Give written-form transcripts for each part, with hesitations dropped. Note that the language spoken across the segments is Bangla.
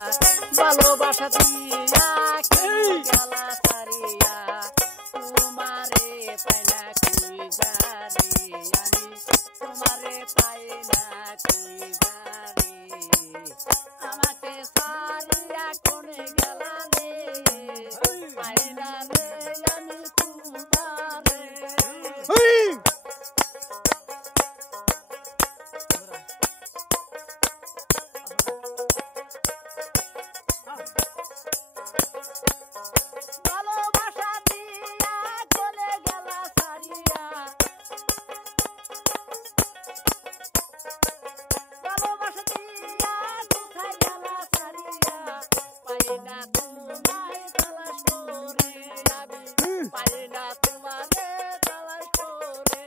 ভালোবাসা দিয়া গেলা সারিয়া তোমারে পাই না কই যারে আমি তোমারে পাই না কই যারে আমাকে সারিয়া কোনে গেলা রে পাই না রে আমি তোমারে ভালোবাসা দিয়া চলে গেলা সারিয়া ভালোবাসা দিয়া কোথায় গেলা সারিয়া পাই না তোমায় তালাশ করে আমি পাই না তোমারে তালাশ করে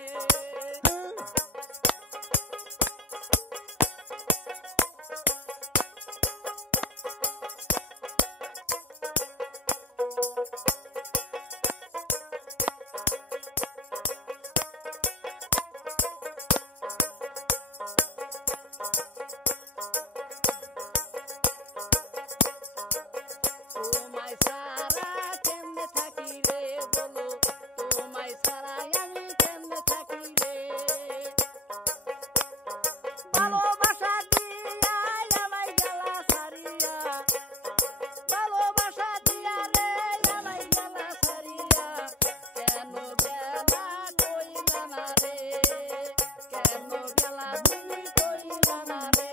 তোমায় সারা কেমনে থাকি রে বলো তোমায় সারা আমি কেমনে থাকি রে ভালোবাসা দিয়া আমায় গেলা সারিয়া ভালোবাসা দিয়া রে আমায় গেলা সারিয়া কেন গেলা কইলা না রে কেন গেলা তুমি কইলা না রে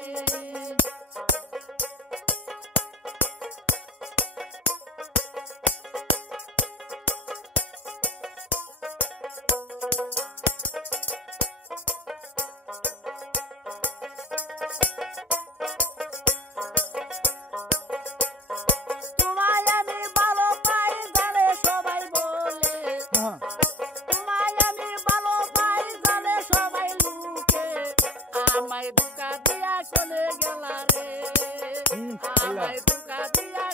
তোমায় আমি ভালো পাই জানে সবাই বলে তোমায় আমি ভালো পাই জানে সবাই লুকে আমায় ধোঁকা দিয়া চলে গেলা রে আমায় ধোঁকা দিয়া